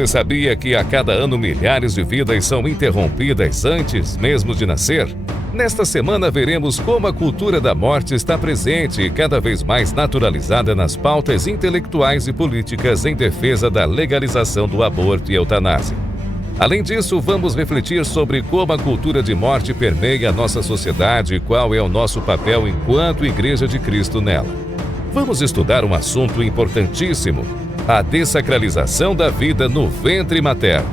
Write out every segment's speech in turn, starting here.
Você sabia que a cada ano milhares de vidas são interrompidas antes mesmo de nascer? Nesta semana veremos como a cultura da morte está presente e cada vez mais naturalizada nas pautas intelectuais e políticas em defesa da legalização do aborto e eutanásia. Além disso, vamos refletir sobre como a cultura de morte permeia a nossa sociedade e qual é o nosso papel enquanto Igreja de Cristo nela. Vamos estudar um assunto importantíssimo: a dessacralização da vida no ventre materno.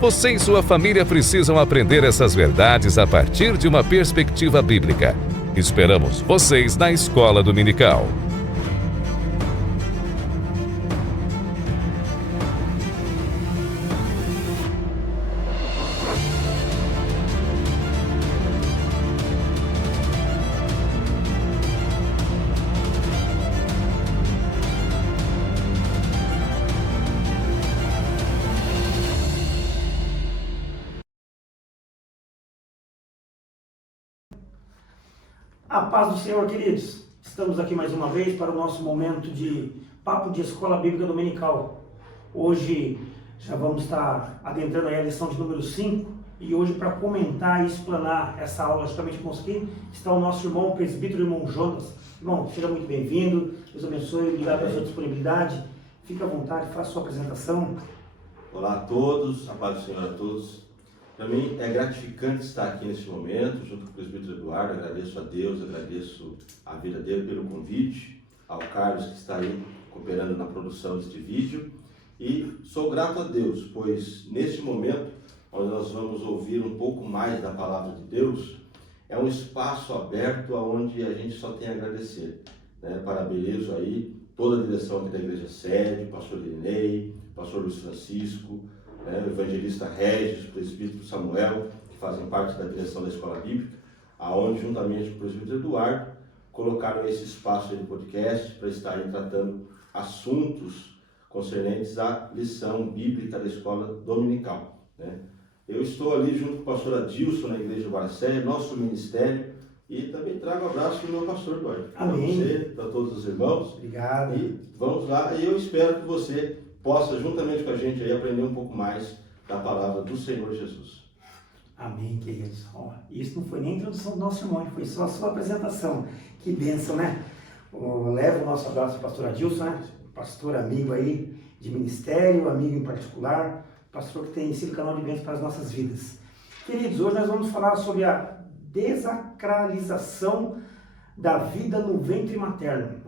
Você e sua família precisam aprender essas verdades a partir de uma perspectiva bíblica. Esperamos vocês na Escola Dominical. A paz do Senhor, queridos. Estamos aqui mais uma vez para o nosso momento de Papo de Escola Bíblica Dominical. Hoje já vamos estar adentrando aí a lição de número 5 e hoje para comentar e explanar essa aula justamente com aqui está o nosso irmão, o presbítero irmão Jonas. Irmão, seja muito bem-vindo, Deus abençoe, obrigado pela sua disponibilidade. Fique à vontade, faça a sua apresentação. Olá a todos, a paz do Senhor a todos. Para mim é gratificante estar aqui nesse momento, junto com o presbítero Eduardo. Agradeço a Deus, agradeço a vida dele pelo convite, ao Carlos que está aí cooperando na produção deste vídeo. E sou grato a Deus, pois neste momento, onde nós vamos ouvir um pouco mais da palavra de Deus, é um espaço aberto onde a gente só tem a agradecer. Parabenizo aí toda a direção aqui da Igreja Sede, o pastor Irinei, o pastor Luiz Francisco, o evangelista Regis, o presbítero Samuel, que fazem parte da direção da Escola Bíblica, aonde juntamente com o presbítero Eduardo, colocaram esse espaço aí no podcast para estarem tratando assuntos concernentes à lição bíblica da Escola Dominical. Eu estou ali junto com o pastor Adilson na Igreja de Baracé, nosso ministério, e também trago um abraço para o meu pastor Eduardo. Amém. Para você, para todos os irmãos. Obrigado. E vamos lá, e eu espero que você possa, juntamente com a gente, aí, aprender um pouco mais da palavra do Senhor Jesus. Amém, queridos. Isso não foi nem a introdução do nosso irmão, foi só a sua apresentação. Que bênção, né? Leva o nosso abraço ao pastor Adilson, né? Pastor amigo aí de ministério, amigo em particular, pastor que tem sido canal de bênção para as nossas vidas. Queridos, hoje nós vamos falar sobre a desacralização da vida no ventre materno.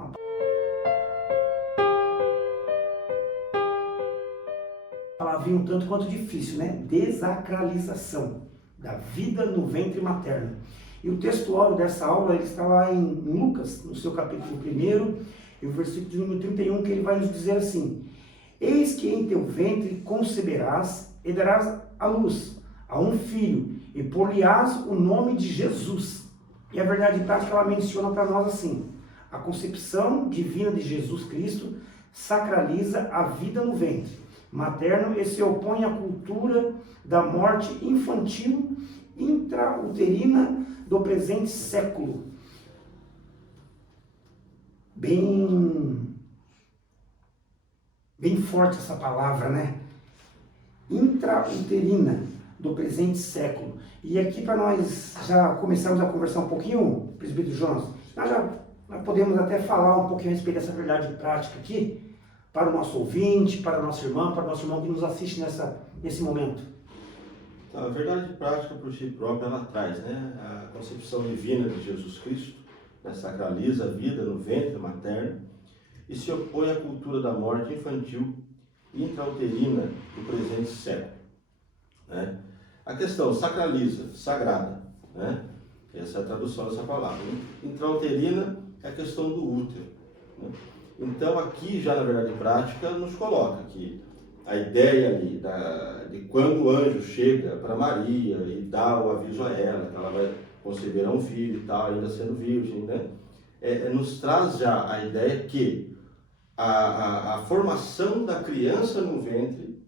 Palavrinha um tanto quanto difícil, né? Desacralização da vida no ventre materno. E o textuário dessa aula, ele está lá em Lucas, no seu capítulo 1, e o versículo de número 31, que ele vai nos dizer assim: eis que em teu ventre conceberás e darás à luz a um filho, e por-lhe-ás o nome de Jesus. E a verdade prática, ela menciona para nós assim: a concepção divina de Jesus Cristo sacraliza a vida no ventre materno e se opõe à cultura da morte infantil intrauterina do presente século. Bem forte essa palavra, né? Intrauterina do presente século. E aqui, para nós já começarmos a conversar um pouquinho, presbítero Jonas, nós podemos até falar um pouquinho a respeito dessa verdade prática aqui, para o nosso ouvinte, para o nosso irmão que nos assiste nesse momento. A verdade prática por si própria, ela traz, a concepção divina de Jesus Cristo, sacraliza a vida no ventre materno e se opõe à cultura da morte infantil intrauterina do presente século. A questão sacraliza, sagrada, essa é a tradução dessa palavra. Intrauterina é a questão do útero. Então aqui já na verdade prática nos coloca que a ideia ali de quando o anjo chega para Maria e dá o aviso a ela que ela vai conceber um filho e tal, ainda sendo virgem, nos traz já a ideia que a formação da criança no ventre,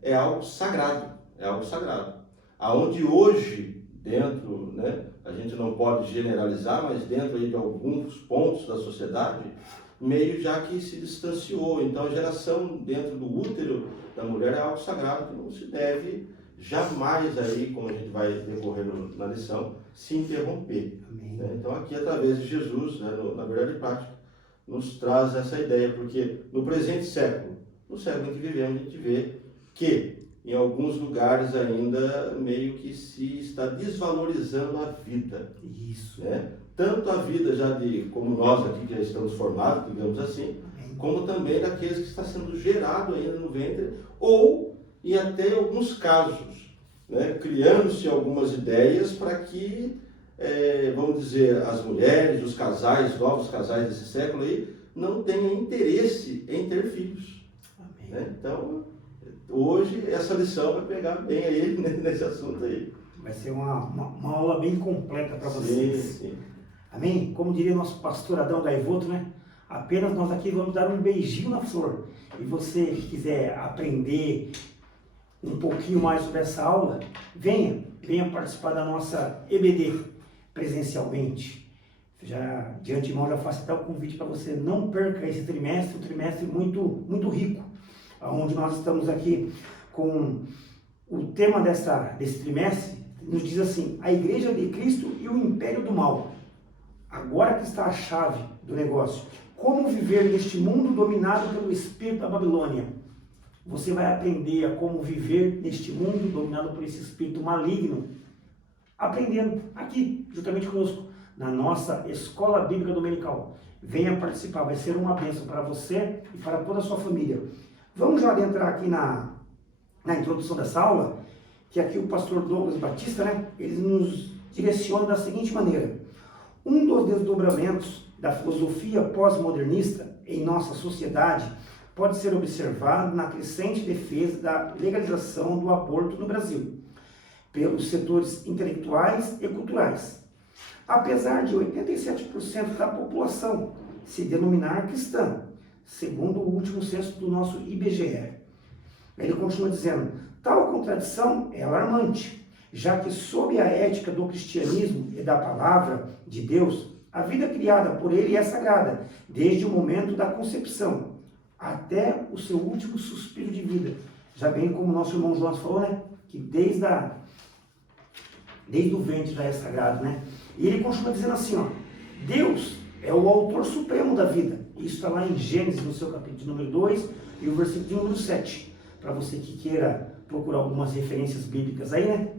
é algo sagrado, aonde hoje dentro, a gente não pode generalizar, mas dentro aí de alguns pontos da sociedade, meio já que se distanciou. Então a geração dentro do útero da mulher é algo sagrado que não se deve jamais aí, como a gente vai decorrer na lição, se interromper. Né? Então aqui através de Jesus, né, na verdade prática, nos traz essa ideia, porque no presente século, no século em que vivemos, a gente vê que em alguns lugares ainda meio que se está desvalorizando a vida. Isso. Né? Tanto a vida já de, como nós aqui que já estamos formados, digamos assim, como também daqueles que está sendo gerado ainda no ventre, ou, e até em alguns casos, né, criando-se algumas ideias para que, vamos dizer, as mulheres, os casais, novos casais desse século aí, não tenham interesse em ter filhos. Né? Então, hoje essa lição vai pegar bem aí nesse assunto aí. Vai ser uma aula bem completa para vocês. Sim. Amém? Como diria nosso pastor Adão Gaivoto, né? Apenas nós aqui vamos dar um beijinho na flor. E você que quiser aprender um pouquinho mais sobre essa aula, venha participar da nossa EBD presencialmente. Já de antemão já faço até o convite para você, não perca esse trimestre, um trimestre muito rico, onde nós estamos aqui com o tema desse trimestre, nos diz assim: a Igreja de Cristo e o Império do Mal. Agora que está a chave do negócio. Como viver neste mundo dominado pelo espírito da Babilônia? Você vai aprender a como viver neste mundo dominado por esse espírito maligno, aprendendo aqui, juntamente conosco, na nossa Escola Bíblica Dominical. Venha participar, vai ser uma bênção para você e para toda a sua família. Vamos já adentrar aqui na introdução dessa aula, que aqui o pastor Douglas Batista, né, ele nos direciona da seguinte maneira: um dos desdobramentos da filosofia pós-modernista em nossa sociedade pode ser observado na crescente defesa da legalização do aborto no Brasil, pelos setores intelectuais e culturais. Apesar de 87% da população se denominar cristã, segundo o último censo do nosso IBGE. Ele continua dizendo: tal contradição é alarmante, já que sob a ética do cristianismo e da palavra de Deus, a vida criada por ele é sagrada, desde o momento da concepção até o seu último suspiro de vida. Já bem como o nosso irmão João falou, né? Que desde o ventre já é sagrado, né? E ele continua dizendo assim, ó: Deus é o autor supremo da vida. Isso está lá em Gênesis, no seu capítulo número 2 e o versículo de número 7. Para você que queira procurar algumas referências bíblicas aí, né?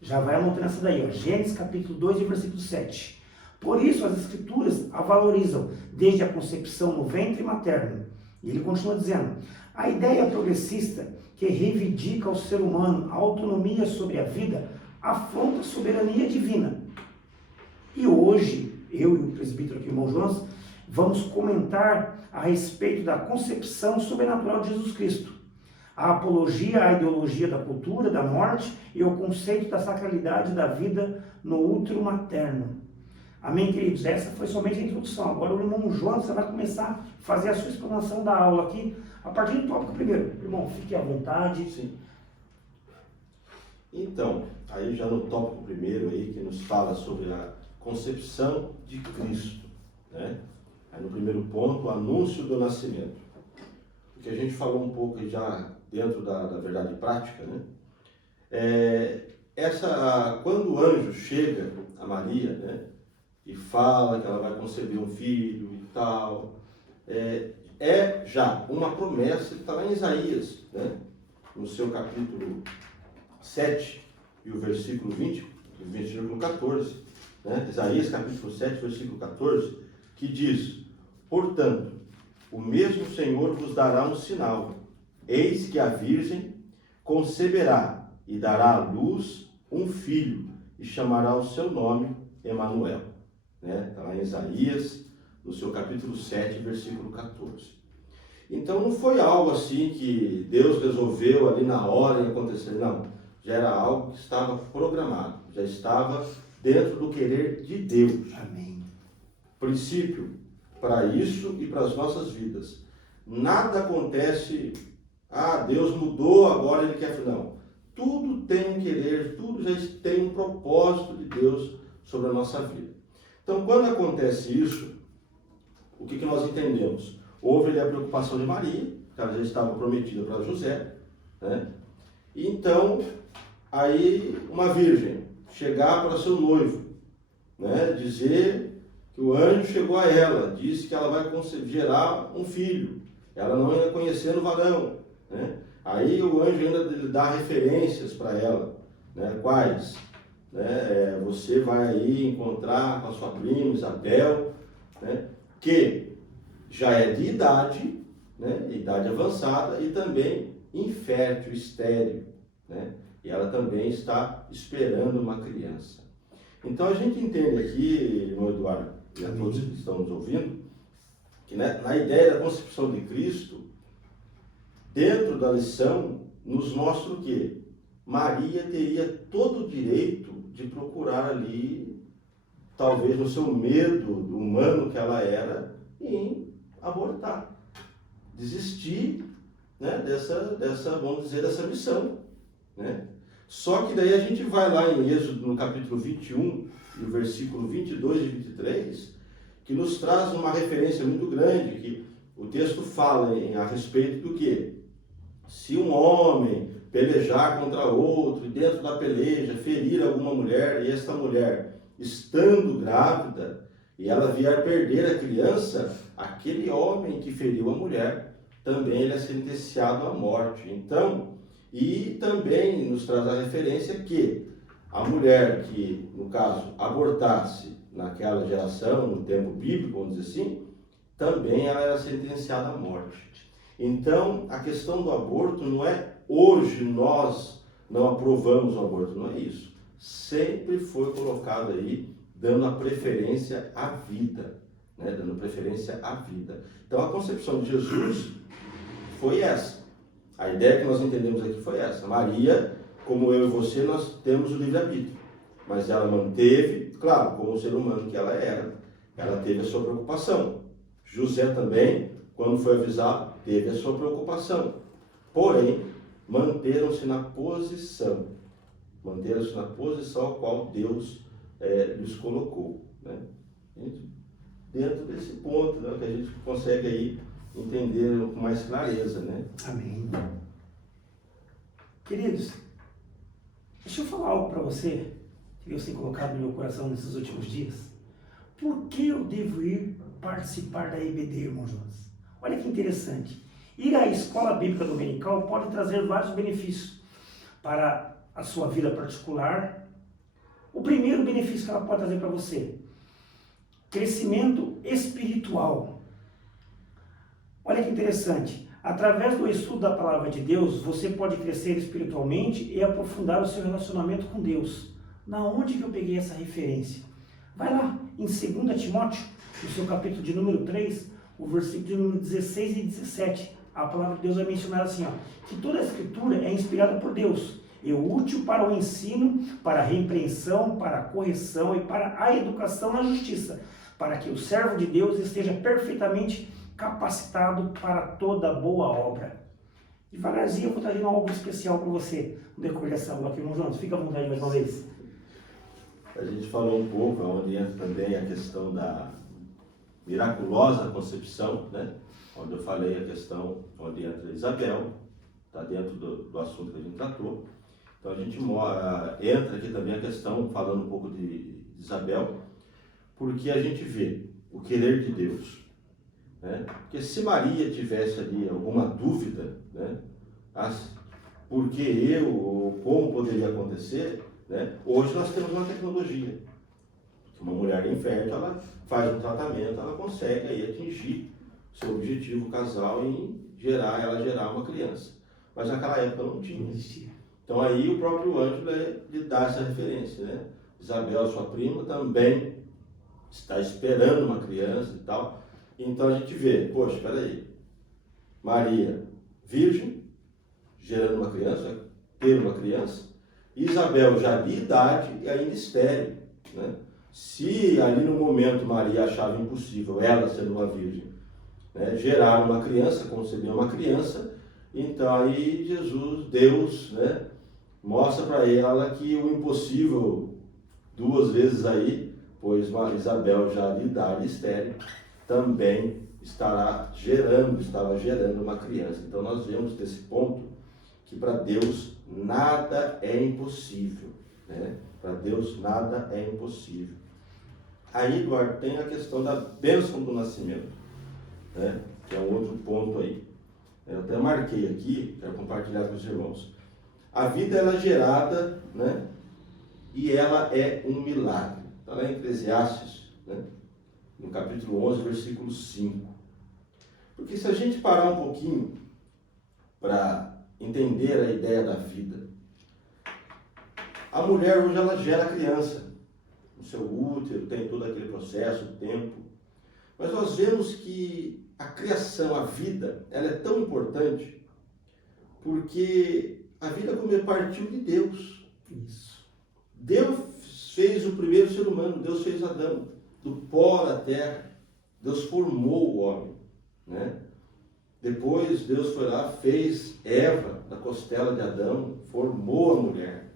Já vai anotando essa daí, ó. Gênesis capítulo 2 e versículo 7. Por isso as escrituras a valorizam desde a concepção no ventre materno. E ele continua dizendo: a ideia progressista que reivindica ao ser humano a autonomia sobre a vida afronta a soberania divina. E hoje, eu e o presbítero aqui, o irmão João, vamos comentar a respeito da concepção sobrenatural de Jesus Cristo, a apologia à ideologia da cultura, da morte e o conceito da sacralidade da vida no útero materno. Amém, queridos? Essa foi somente a introdução. Agora o irmão João vai começar a fazer a sua explanação da aula aqui, a partir do tópico primeiro. Irmão, fique à vontade. Sim. Então, aí já no tópico primeiro aí, que nos fala sobre a concepção de Cristo, né? Aí no primeiro ponto, o anúncio do nascimento. O que a gente falou um pouco aí já dentro da verdade prática, né? Quando o anjo chega a Maria, né, e fala que ela vai conceber um filho e tal, é já uma promessa que está lá em Isaías, né, no seu capítulo 7 e o versículo 20, o versículo 14, né, Isaías capítulo 7, versículo 14, que diz: portanto, o mesmo Senhor vos dará um sinal, eis que a Virgem conceberá e dará à luz um filho, e chamará o seu nome Emanuel. Né? Está lá em Isaías, no seu capítulo 7, versículo 14. Então não foi algo assim que Deus resolveu ali na hora e acontecer, não. Já era algo que estava programado, já estava dentro do querer de Deus. Amém. Princípio para isso e para as nossas vidas. Nada acontece, Deus mudou, agora Ele quer... Não. Tudo tem um querer, tudo já tem um propósito de Deus sobre a nossa vida. Então, quando acontece isso, o que nós entendemos? Houve ali a preocupação de Maria, que ela já estava prometida para José, né? Então, aí uma virgem chegar para seu noivo, né? Dizer que o anjo chegou a ela, disse que ela vai gerar um filho, ela não ia conhecer o varão, né? Aí o anjo ainda lhe dá referências para ela, né? Quais? Né? Você vai aí encontrar com a sua prima Isabel, né? Que já é de idade, né? Idade avançada e também infértil, estéril, né? E ela também está esperando uma criança. Então a gente entende aqui, irmão Eduardo, e a todos que estão nos ouvindo, que, né, na ideia da concepção de Cristo, dentro da lição, nos mostra o quê? Maria teria todo o direito de procurar ali, talvez no seu medo humano que ela era, em abortar, desistir, né, dessa, vamos dizer, dessa missão, né? Só que daí a gente vai lá em Êxodo, no capítulo 21, no versículo 22 e 23, que nos traz uma referência muito grande, que o texto fala a respeito do quê? Se um homem pelejar contra outro, e dentro da peleja ferir alguma mulher, e esta mulher, estando grávida, e ela vier perder a criança, aquele homem que feriu a mulher, também ele é sentenciado à morte. Então, e também nos traz a referência que a mulher que, no caso, abortasse naquela geração, no tempo bíblico, vamos dizer assim, também ela era sentenciada à morte. Então, a questão do aborto não é hoje nós não aprovamos o aborto, não é isso. Sempre foi colocado aí, dando a preferência à vida, né? Dando preferência à vida. Então, a concepção de Jesus foi essa. A ideia que nós entendemos aqui foi essa. Maria, como eu e você, nós temos o livre-arbítrio. Mas ela manteve, claro, como ser humano que ela era, ela teve a sua preocupação. José também, quando foi avisado, teve a sua preocupação. Porém, manteram-se na posição. Manteram-se na posição a qual Deus lhes colocou, né? Dentro desse ponto, né, que a gente consegue aí entender com mais clareza, né? Amém. Queridos, deixa eu falar algo para você, que Deus tem colocado no meu coração nesses últimos dias. Por que eu devo ir participar da EBD, irmão Jonas? Olha que interessante. Ir à escola bíblica dominical pode trazer vários benefícios para a sua vida particular. O primeiro benefício que ela pode trazer para você: crescimento espiritual. Olha que interessante. Através do estudo da palavra de Deus, você pode crescer espiritualmente e aprofundar o seu relacionamento com Deus. Na onde que eu peguei essa referência? Vai lá, em 2 Timóteo, no seu capítulo de número 3, o versículo de número 16 e 17. A palavra de Deus vai mencionar assim, ó, que toda a escritura é inspirada por Deus, é útil para o ensino, para a repreensão, para a correção e para a educação na justiça, para que o servo de Deus esteja perfeitamente capacitado para toda boa obra. Devagarzinho eu vou trazer algo especial para você no decorrer dessa aula aqui, irmão Jonas. Fica à vontade mais uma vez. A gente falou um pouco, onde entra também a questão da miraculosa concepção, né? Onde eu falei a questão, onde entra Isabel, está dentro do assunto que a gente tratou. Então a gente entra aqui também a questão, falando um pouco de Isabel, porque a gente vê o querer de Deus, né? Porque se Maria tivesse ali alguma dúvida, né? Por que eu, ou como poderia acontecer, né? Hoje nós temos uma tecnologia. Uma mulher infértil, ela faz um tratamento, ela consegue aí atingir seu objetivo casal em gerar uma criança. Mas naquela época não tinha. Então aí o próprio anjo lhe dá essa referência, né? Isabel, sua prima, também está esperando uma criança e tal. Então a gente vê, poxa, espera aí, Maria, virgem, gerando uma criança, ter uma criança, Isabel já de idade e ainda estéril, né? Se ali no momento Maria achava impossível, ela sendo uma virgem, né, gerar uma criança, conceber uma criança, então aí Deus, né, mostra para ela que o impossível, duas vezes aí, pois Isabel já de idade estéril, também estava gerando uma criança. Então nós vemos desse ponto que para Deus nada é impossível, né? Para Deus nada é impossível. Aí, Eduardo, tem a questão da bênção do nascimento, né? Que é um outro ponto aí. Eu até marquei aqui, quero compartilhar com os irmãos. A vida ela é gerada, né? E ela é um milagre. Está lá em Eclesiastes, né? No capítulo 11, versículo 5. Porque se a gente parar um pouquinho para entender a ideia da vida, a mulher hoje ela gera criança. No seu útero, tem todo aquele processo, o tempo. Mas nós vemos que a criação, a vida, ela é tão importante porque a vida partiu de Deus. Isso. Deus fez o primeiro ser humano, Deus fez Adão, do pó da terra. Deus formou o homem, né? Depois Deus foi lá, fez Eva da costela de Adão, formou a mulher.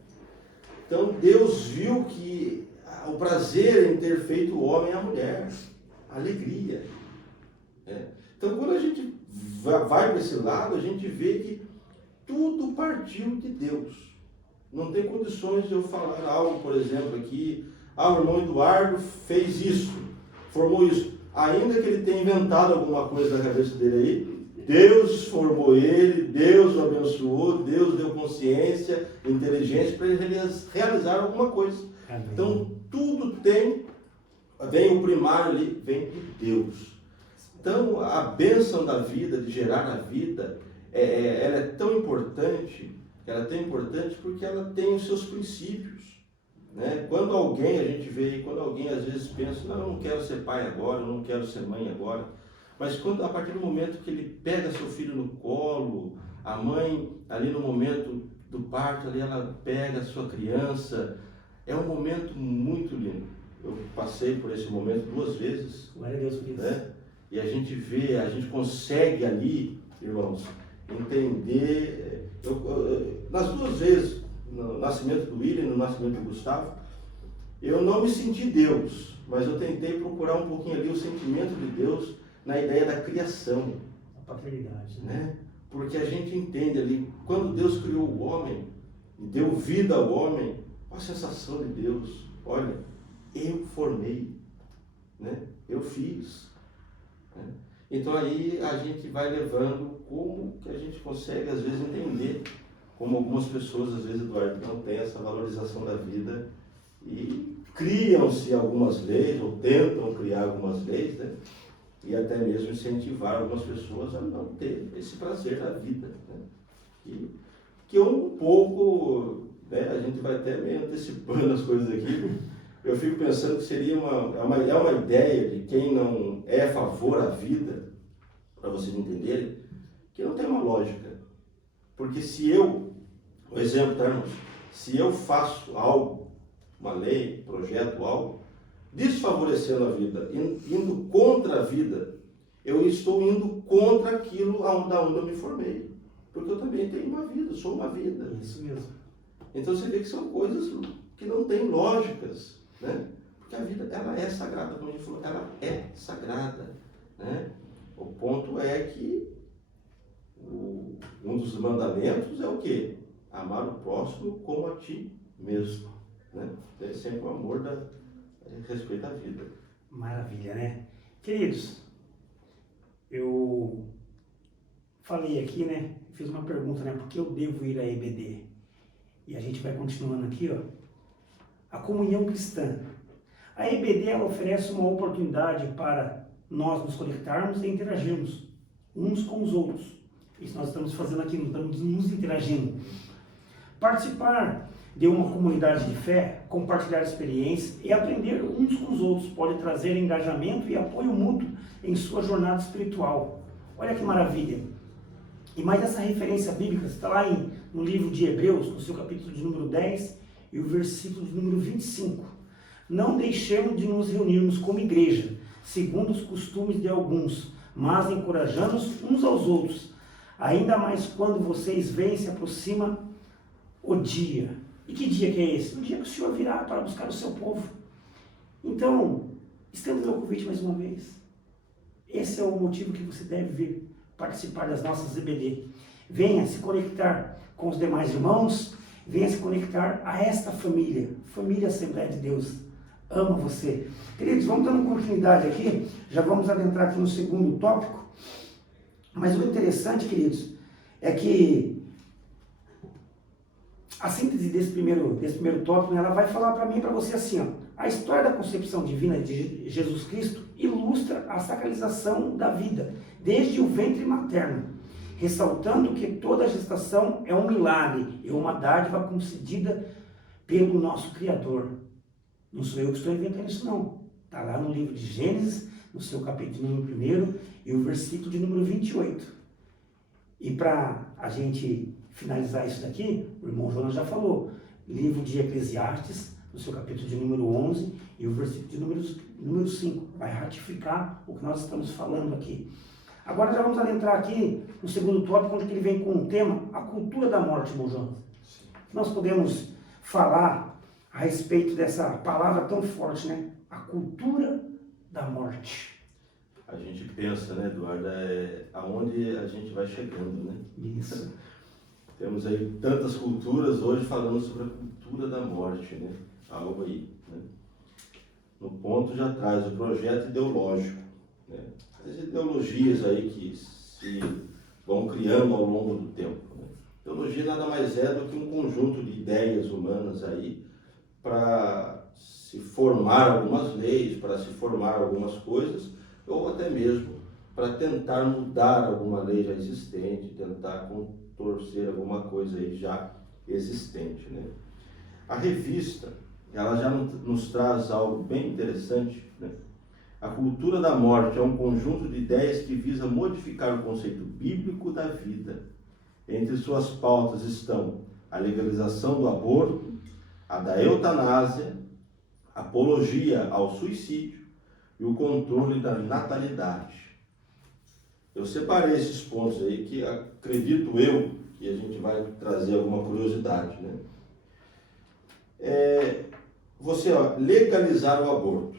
Então Deus viu que o prazer em ter feito o homem e a mulher, a alegria. Né? Então quando a gente vai para esse lado, a gente vê que tudo partiu de Deus. Não tem condições de eu falar algo, por exemplo, aqui, o irmão Eduardo fez isso, formou isso. Ainda que ele tenha inventado alguma coisa na cabeça dele aí, Deus formou ele, Deus o abençoou, Deus deu consciência, inteligência para ele realizar alguma coisa. Amém. Então, tudo vem o primário ali, vem de Deus. Então, a bênção da vida, de gerar a vida, ela é tão importante, porque ela tem os seus princípios. Né? Quando alguém, a gente vê, quando alguém às vezes pensa, não, eu não quero ser pai agora, eu não quero ser mãe agora, mas quando, a partir do momento que ele pega seu filho no colo, a mãe ali no momento do parto, ali ela pega a sua criança, é um momento muito lindo. Eu passei por esse momento 2 vezes. Glória a Deus por isso. Né? E a gente vê, a gente consegue ali, irmãos, entender. Nas 2 vezes, no nascimento do William e no nascimento do Gustavo, eu não me senti Deus, mas eu tentei procurar um pouquinho ali o sentimento de Deus na ideia da criação. A paternidade, né? Porque a gente entende ali, quando Deus criou o homem e deu vida ao homem, a sensação de Deus, olha, eu formei, né? Eu fiz. Né? Então aí a gente vai levando como que a gente consegue às vezes entender, como algumas pessoas às vezes, Eduardo, não têm essa valorização da vida e criam-se algumas leis, ou tentam criar algumas leis, né? E até mesmo incentivar algumas pessoas a não ter esse prazer da vida. Né? Que é um pouco, né, a gente vai até meio antecipando as coisas aqui, eu fico pensando que seria uma ideia de quem não é a favor da vida, para vocês entenderem, que não tem uma lógica. Porque se eu, um exemplo, tá, irmãos? Se eu faço algo, uma lei, projeto, algo, desfavorecendo a vida, indo contra a vida, eu estou indo contra aquilo da onde eu me formei. Porque eu também tenho uma vida, sou uma vida. Isso mesmo. Então você vê que são coisas que não têm lógicas, né? Porque a vida, ela é sagrada, como a gente falou, ela é sagrada, né? O ponto é que um dos mandamentos é o quê? Amar o próximo como a ti mesmo, né? É sempre o amor respeito à vida. Maravilha, né? Queridos, eu falei aqui, né? Fiz uma pergunta, né? Por que eu devo ir à EBD? E a gente vai continuando aqui, ó. A comunhão cristã. A EBD, ela oferece uma oportunidade para nós nos conectarmos e interagirmos uns com os outros. Isso nós estamos fazendo aqui, estamos nos interagindo. Participar de uma comunidade de fé, compartilhar experiências e aprender uns com os outros pode trazer engajamento e apoio mútuo em sua jornada espiritual. Olha que maravilha! E mais essa referência bíblica está lá no livro de Hebreus, no seu capítulo de número 10 e o versículo de número 25. Não deixemos de nos reunirmos como igreja, segundo os costumes de alguns, mas encorajamos uns aos outros, ainda mais quando vocês veem se aproxima o dia. E que dia que é esse? O dia que o Senhor virá para buscar o seu povo. Então, estendo meu convite mais uma vez. Esse é o motivo que você deve vir participar das nossas EBD. Venha se conectar com os demais irmãos, venha se conectar a esta família, família Assembleia de Deus. Ama você. Queridos, vamos dando continuidade aqui, já vamos adentrar aqui no segundo tópico, mas o interessante, queridos, é que a síntese desse primeiro tópico, ela vai falar para mim e para você assim, ó, a história da concepção divina de Jesus Cristo ilustra a sacralização da vida, desde o ventre materno, ressaltando que toda gestação é um milagre e uma dádiva concedida pelo nosso Criador. Não sou eu que estou inventando isso não. Está lá no livro de Gênesis, no seu capítulo número 1 e o versículo de número 28. E para a gente finalizar isso daqui, o irmão Jonas já falou, livro de Eclesiastes, no seu capítulo de número 11 e o versículo de número 5. Vai ratificar o que nós estamos falando aqui. Agora já vamos adentrar aqui no segundo tópico, onde ele vem com o tema, a cultura da morte, irmão Jonas. Nós podemos falar a respeito dessa palavra tão forte, né? A cultura da morte. A gente pensa, né, Eduardo, aonde a gente vai chegando, né? Isso. Temos aí tantas culturas hoje falando sobre a cultura da morte, né? Algo aí, né? No ponto já traz o projeto ideológico, né? As ideologias aí que se vão criando ao longo do tempo, né? Ideologia nada mais é do que um conjunto de ideias humanas aí para se formar algumas leis, para se formar algumas coisas, ou até mesmo para tentar mudar alguma lei já existente, tentar contorcer alguma coisa aí já existente, né? A revista, ela já nos traz algo bem interessante, né? A cultura da morte é um conjunto de ideias que visa modificar o conceito bíblico da vida. Entre suas pautas estão a legalização do aborto, a da eutanásia, a apologia ao suicídio e o controle da natalidade. Eu separei esses pontos aí que acredito eu que a gente vai trazer alguma curiosidade, né? Legalizar o aborto.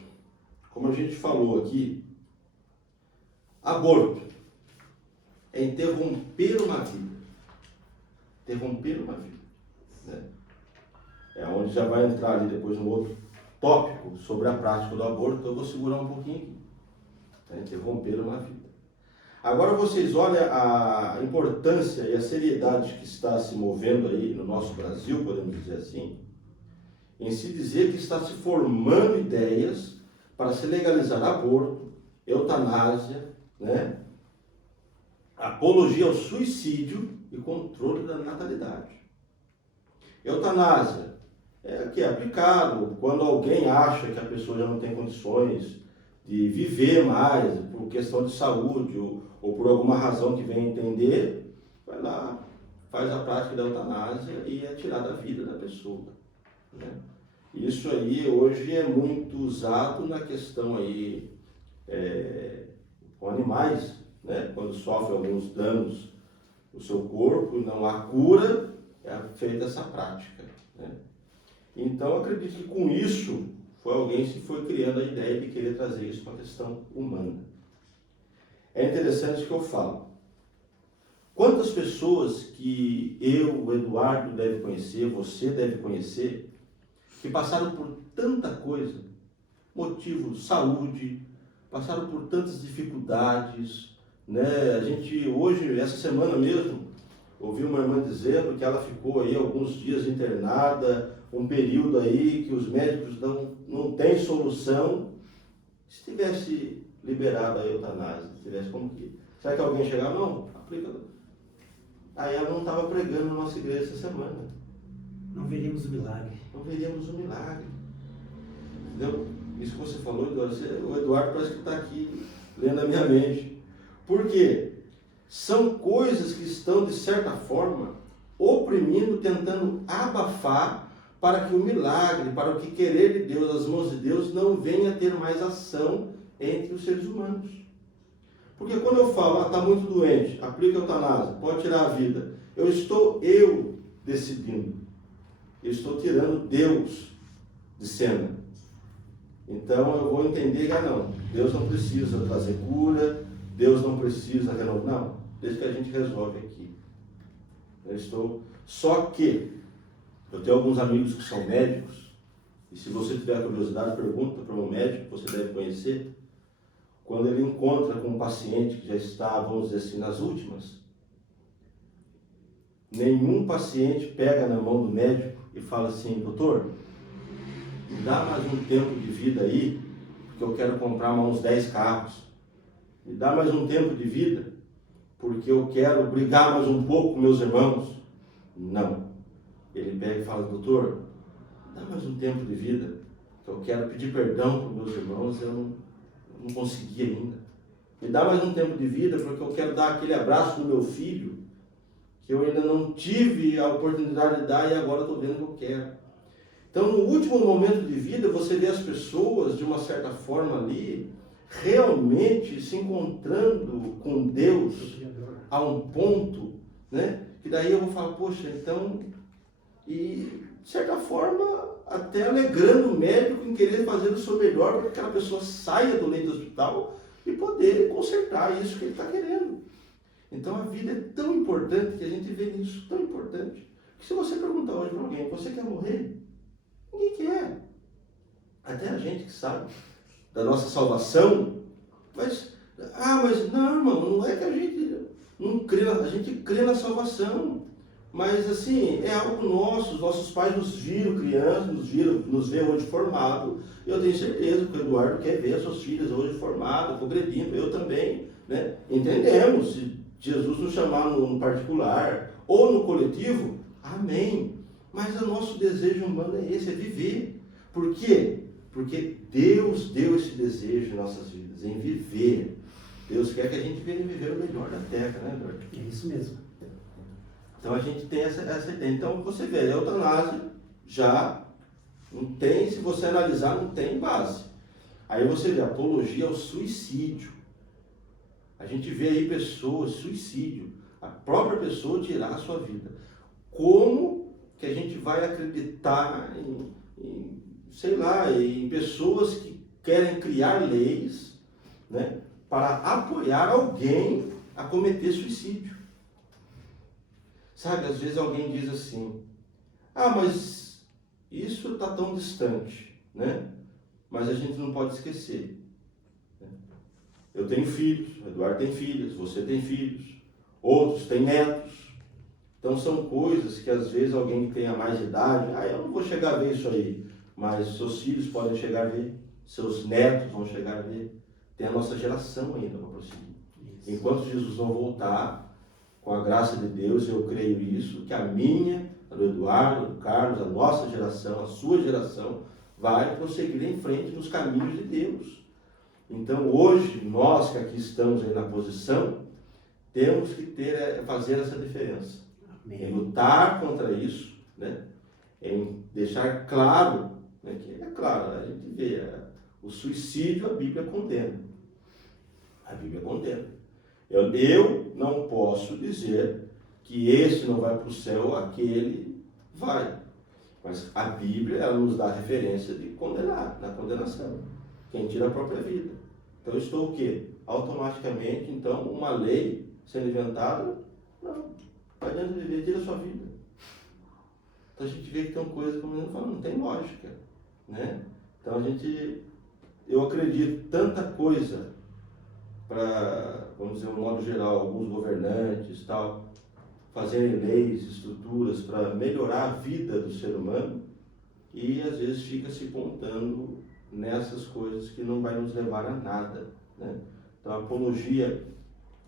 Como a gente falou aqui, aborto é interromper uma vida. Interromper uma vida, né? É onde já vai entrar ali depois um outro tópico sobre a prática do aborto, eu vou segurar um pouquinho aqui. Interromper uma vida. Agora vocês olham a importância e a seriedade que está se movendo aí no nosso Brasil, podemos dizer assim, em se dizer que está se formando ideias para se legalizar aborto, eutanásia, né? Apologia ao suicídio e controle da natalidade. Eutanásia que é aplicado quando alguém acha que a pessoa já não tem condições de viver mais, por questão de saúde ou por alguma razão que venha entender, vai lá, faz a prática da eutanásia e é tirada a vida da pessoa, né? Isso aí hoje é muito usado na questão aí com animais, né? Quando sofrem alguns danos no seu corpo e não há cura, é feita essa prática, né? Então, acredito que com isso, foi alguém que foi criando a ideia de querer trazer isso para a questão humana. É interessante que eu falo. Quantas pessoas que eu, o Eduardo, deve conhecer, você deve conhecer, que passaram por tanta coisa, motivo, saúde, passaram por tantas dificuldades, né? A gente hoje, essa semana mesmo, ouvi uma irmã dizendo que ela ficou aí alguns dias internada, um período aí que os médicos não têm solução. Se tivesse liberado a eutanásia, se tivesse como que... Será que alguém chegava? Não, aplica. Aí ela não estava pregando na nossa igreja essa semana. Não veríamos o milagre. Não veríamos o milagre. Entendeu? Isso que você falou, Eduardo, o Eduardo parece que está aqui lendo a minha mente. Por quê? São coisas que estão, de certa forma, oprimindo, tentando abafar para que o milagre, para o que querer de Deus, as mãos de Deus, não venha a ter mais ação entre os seres humanos. Porque quando eu falo, está muito doente, aplica a eutanásia, pode tirar a vida, eu estou decidindo. Eu estou tirando Deus de cena. Então eu vou entender que, não, Deus não precisa trazer cura, Deus não precisa renovar, não, desde que a gente resolve aqui. Só que eu tenho alguns amigos que são médicos, e se você tiver curiosidade, pergunta para um médico que você deve conhecer, quando ele encontra com um paciente que já está, vamos dizer assim, nas últimas, nenhum paciente pega na mão do médico e fala assim: doutor, me dá mais um tempo de vida aí, porque eu quero comprar mais uns 10 carros. Me dá mais um tempo de vida, porque eu quero brigar mais um pouco com meus irmãos. Não. Ele pega e fala: doutor, dá mais um tempo de vida, que eu quero pedir perdão para meus irmãos, eu não consegui ainda. Me dá mais um tempo de vida, porque eu quero dar aquele abraço no meu filho, que eu ainda não tive a oportunidade de dar e agora estou vendo que eu quero. Então, no último momento de vida, você vê as pessoas, de uma certa forma ali, realmente se encontrando com Deus a um ponto, né? Que daí eu vou falar: poxa, então... E, de certa forma, até alegrando o médico em querer fazer o seu melhor para que aquela pessoa saia do leito do hospital e poder consertar isso que ele está querendo. Então a vida é tão importante que a gente vê nisso, tão importante, que se você perguntar hoje para alguém: você quer morrer? Ninguém quer. Até a gente que sabe da nossa salvação, mas não, irmão, não é que a gente não crê, a gente crê na salvação. Mas assim, é algo nosso, os nossos pais nos viram crianças, nos vê hoje formado. Eu tenho certeza que o Eduardo quer ver as suas filhas hoje formadas, progredindo, eu também, né? Entendemos, se Jesus nos chamar no particular ou no coletivo, amém. Mas o nosso desejo humano é esse, é viver. Por quê? Porque Deus deu esse desejo em nossas vidas, em viver. Deus quer que a gente venha viver o melhor da terra, né, Eduardo? É isso mesmo. Então a gente tem essa ideia. Então você vê, a eutanásia já não tem, se você analisar, não tem base. Aí você vê a apologia ao suicídio. A gente vê aí pessoas, suicídio, a própria pessoa tirar a sua vida. Como que a gente vai acreditar em pessoas que querem criar leis, né, para apoiar alguém a cometer suicídio? Sabe, às vezes alguém diz assim: mas isso está tão distante, né? Mas a gente não pode esquecer. Eu tenho filhos, o Eduardo tem filhas, você tem filhos, outros têm netos. Então são coisas que às vezes alguém que tenha mais idade, eu não vou chegar a ver isso aí, mas seus filhos podem chegar a ver, seus netos vão chegar a ver. Tem a nossa geração ainda para prosseguir. Enquanto Jesus não voltar, com a graça de Deus, eu creio isso, que a minha, a do Eduardo, do Carlos, a nossa geração, a sua geração, vai prosseguir em frente nos caminhos de Deus. Então, hoje, nós que aqui estamos aí na posição, temos que fazer essa diferença. Amém. Em lutar contra isso, né? Em deixar claro, né, que é claro, a gente vê, o suicídio a Bíblia condena. A Bíblia condena. Eu não posso dizer que esse não vai para o céu, aquele vai. Mas a Bíblia, ela nos dá a referência de condenar, na condenação. Quem tira a própria vida. Então eu estou o quê? Automaticamente, então, uma lei sendo inventada, não. Vai dentro de viver, tira a sua vida. Então a gente vê que tem coisa, como eu falo, não tem lógica, né? Então eu acredito tanta coisa para, vamos dizer, de um modo geral, alguns governantes tal, fazerem leis, estruturas para melhorar a vida do ser humano, e às vezes fica se pontando nessas coisas que não vai nos levar a nada, né? Então a apologia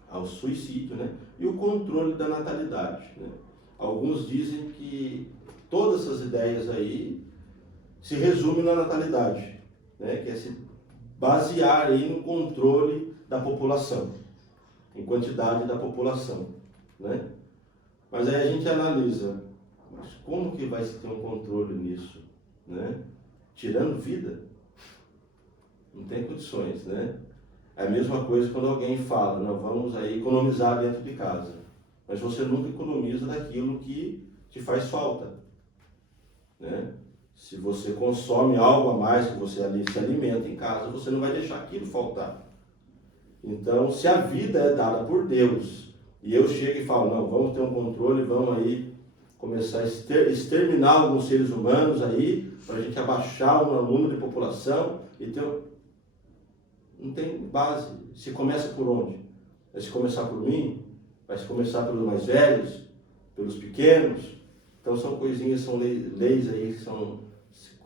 ao suicídio, né? E o controle da natalidade, né? Alguns dizem que todas essas ideias aí se resumem na natalidade, né? Que é se basear aí no controle da população, em quantidade da população, né? Mas aí a gente analisa, mas como que vai se ter um controle nisso, né? Tirando vida? Não tem condições, né? É a mesma coisa quando alguém fala, não, vamos aí economizar dentro de casa. Mas você nunca economiza daquilo que te faz falta, né? Se você consome algo a mais que você ali se alimenta em casa, você não vai deixar aquilo faltar. Então, se a vida é dada por Deus, e eu chego e falo, não, vamos ter um controle, vamos aí começar a exterminar alguns seres humanos aí, para a gente abaixar o número de população, então não tem base. Se começa por onde? Vai se começar por mim? Vai se começar pelos mais velhos? Pelos pequenos? Então são coisinhas, são leis aí que são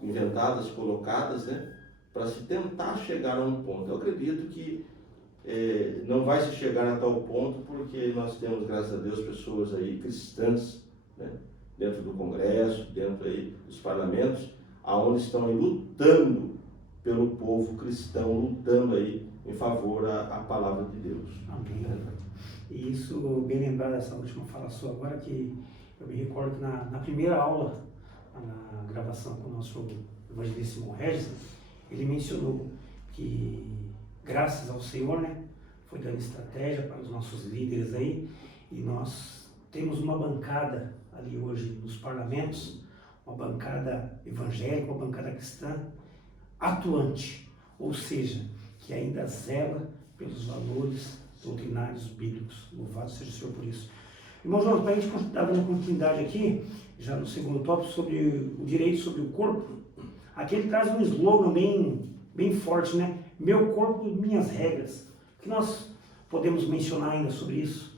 inventadas, colocadas, né? Para se tentar chegar a um ponto. Eu acredito que não vai se chegar a tal ponto porque nós temos, graças a Deus, pessoas aí cristãs, né? Dentro do Congresso, dentro aí dos parlamentos, aonde estão aí lutando pelo povo cristão, lutando aí em favor à palavra de Deus. Amém. E isso, bem lembrado dessa última fala sua agora, que eu me recordo que na primeira aula, na gravação com o nosso evangelista Simão Regis, ele mencionou que, graças ao Senhor, né, foi dando estratégia para os nossos líderes aí, e nós temos uma bancada ali hoje nos parlamentos, uma bancada evangélica, uma bancada cristã, atuante, ou seja, que ainda zela pelos valores doutrinários bíblicos. Louvado seja o Senhor por isso. Irmão João, para a gente dar uma continuidade aqui, já no segundo tópico, sobre o direito sobre o corpo, aqui ele traz um slogan bem forte, né? Meu corpo, minhas regras. O que nós podemos mencionar ainda sobre isso?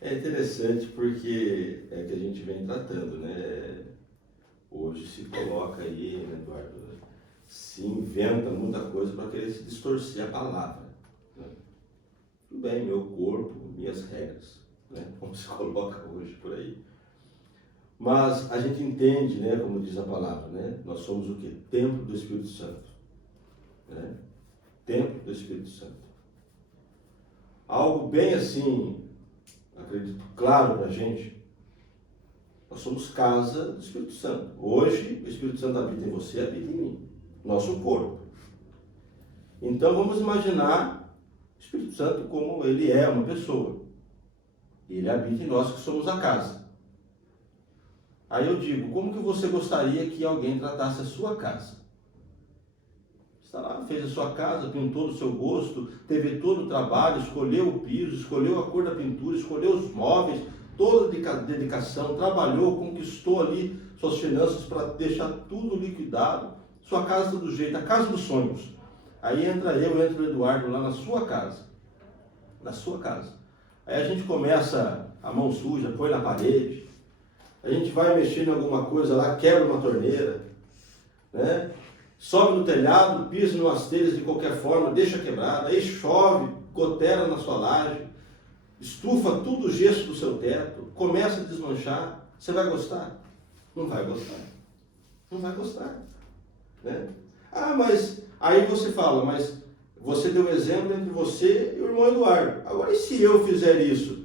É interessante porque é que a gente vem tratando, né? Hoje se coloca aí, né, Eduardo, se inventa muita coisa para querer se distorcer a palavra, né? Tudo bem, meu corpo, minhas regras, né? Como se coloca hoje por aí. Mas a gente entende, né, como diz a palavra, né? Nós somos o quê? Templo do Espírito Santo, né? Templo do Espírito Santo. Algo bem assim, acredito, claro para a gente, nós somos casa do Espírito Santo. Hoje, o Espírito Santo habita em você, habita em mim, nosso corpo. Então, vamos imaginar o Espírito Santo como ele é uma pessoa. Ele habita em nós que somos a casa. Aí eu digo, como que você gostaria que alguém tratasse a sua casa? Está lá, fez a sua casa, pintou do seu gosto, teve todo o trabalho, escolheu o piso, escolheu a cor da pintura, escolheu os móveis, toda a dedicação, trabalhou, conquistou ali suas finanças para deixar tudo liquidado. Sua casa está do jeito, a casa dos sonhos. Aí entra o Eduardo lá na sua casa. Na sua casa. Aí a gente começa a mão suja, põe na parede. A gente vai mexendo em alguma coisa lá, quebra uma torneira, né? Sobe no telhado, pisa numas telhas de qualquer forma, deixa quebrada, aí chove, gotera na sua laje, estufa tudo o gesso do seu teto, começa a desmanchar. Você vai gostar? Não vai gostar. Não vai gostar, né? Ah, mas aí você fala, mas você deu um exemplo entre você e o irmão Eduardo. Agora, e se eu fizer isso?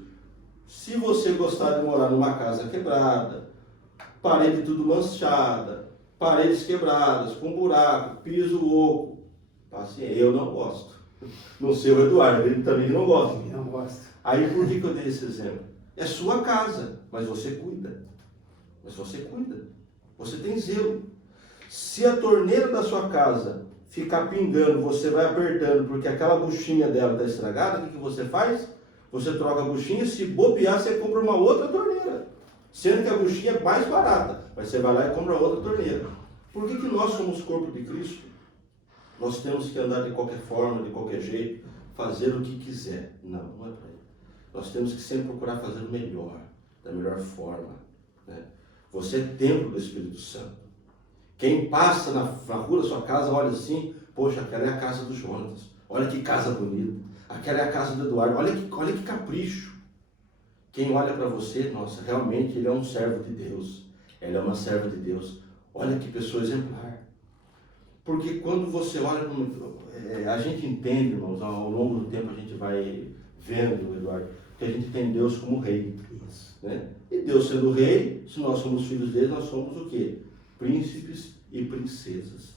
Se você gostar de morar numa casa quebrada, parede tudo manchada, paredes quebradas, com buraco, piso oco, assim, eu não gosto. Não sei o Eduardo, ele também não gosta. Eu não gosto. Aí por que eu dei esse exemplo? É sua casa, mas você cuida. Mas você cuida. Você tem zelo. Se a torneira da sua casa ficar pingando, você vai apertando porque aquela buchinha dela está estragada, o que você faz? Você troca a buchinha, se bobear, você compra uma outra torneira. Sendo que a buchinha é mais barata, mas você vai lá e compra outra torneira. Por que nós somos corpo de Cristo? Nós temos que andar de qualquer forma, de qualquer jeito, fazer o que quiser. Não, não é para aí. Nós temos que sempre procurar fazer o melhor, da melhor forma, né? Você é templo do Espírito Santo. Quem passa na rua da sua casa olha assim, poxa, aquela é a casa do Jonas. Olha que casa bonita. Aquela é a casa do Eduardo. Olha que capricho. Quem olha para você, nossa, realmente ele é um servo de Deus. Ela é uma serva de Deus. Olha que pessoa exemplar. Porque quando você olha, a gente entende, irmãos, ao longo do tempo a gente vai vendo, Eduardo, que a gente tem Deus como rei. Isso. Né? E Deus sendo rei, se nós somos filhos dele, nós somos o quê? Príncipes e princesas.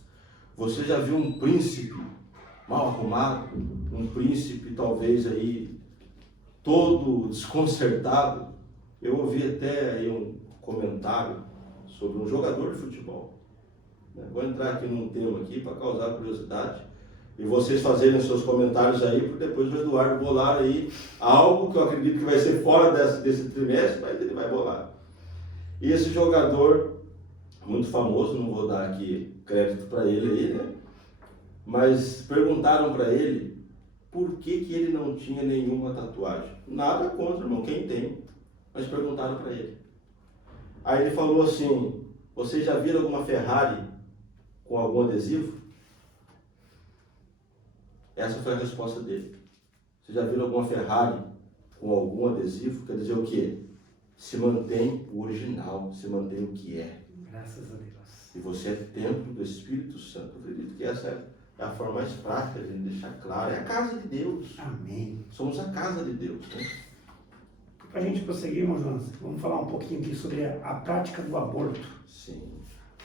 Você já viu um príncipe mal arrumado? Um príncipe talvez aí todo desconcertado? Eu ouvi até aí um comentário sobre um jogador de futebol. Vou entrar aqui num tema aqui para causar curiosidade e vocês fazerem os seus comentários aí, porque depois o Eduardo bolar aí algo que eu acredito que vai ser fora desse trimestre, mas ele vai bolar. E esse jogador muito famoso, não vou dar aqui crédito para ele aí, né? Mas perguntaram para ele por que ele não tinha nenhuma tatuagem. Nada contra, irmão, quem tem, mas perguntaram para ele. Aí ele falou assim: vocês já viram alguma Ferrari com algum adesivo? Essa foi a resposta dele. Vocês já viram alguma Ferrari com algum adesivo? Quer dizer o quê? Se mantém o original, se mantém o que é. Graças a Deus. E você é templo do Espírito Santo. Eu acredito que essa é a forma mais prática de deixar claro. É a casa de Deus. Amém. Somos a casa de Deus, né? Para a gente prosseguir, irmão Jonas, vamos falar um pouquinho aqui sobre a prática do aborto. Sim.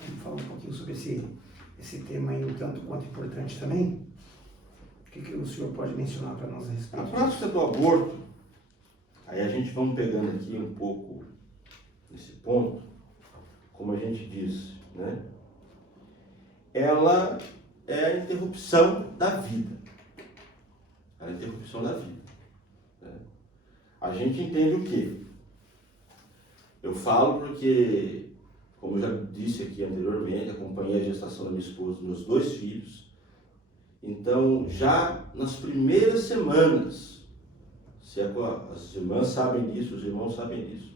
Vamos falar um pouquinho sobre esse tema aí, um tanto quanto importante também. O que o senhor pode mencionar para nós a A respeito? prática do aborto, aí a gente vamos pegando aqui um pouco esse ponto, como a gente disse, né? Ela é a interrupção da vida. É a interrupção da vida. Né? A gente entende o quê? Eu falo porque, como eu já disse aqui anteriormente, acompanhei a gestação da minha esposa, dos meus 2 filhos. Então, já nas primeiras semanas, as irmãs sabem disso, os irmãos sabem disso,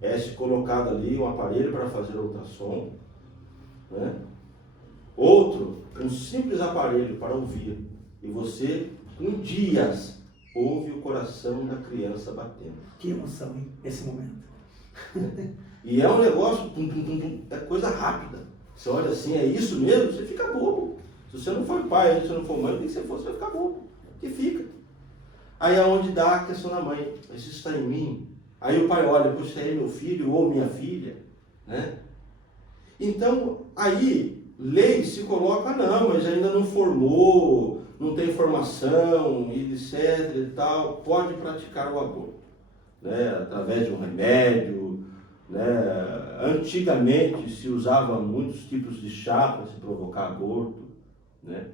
é-se colocado ali um aparelho para fazer ultrassom, né? Outro, um simples aparelho para ouvir, e você, com dias, ouve o coração da criança batendo. Que emoção, hein? Esse momento. E é um negócio, é coisa rápida. Você olha assim, é isso mesmo? Você fica bobo. Se você não for pai, se você não for mãe, tem que ser você vai ficar bobo. Que fica. Aí é onde dá a questão da mãe. Mas isso está em mim. Aí o pai olha, poxa, é meu filho ou minha filha, né? Então, aí, lei se coloca, não, mas ainda não formou, não tem formação, etc e tal, pode praticar o aborto, né? Através de um remédio, né? Antigamente se usava muitos tipos de chá para se provocar aborto, né?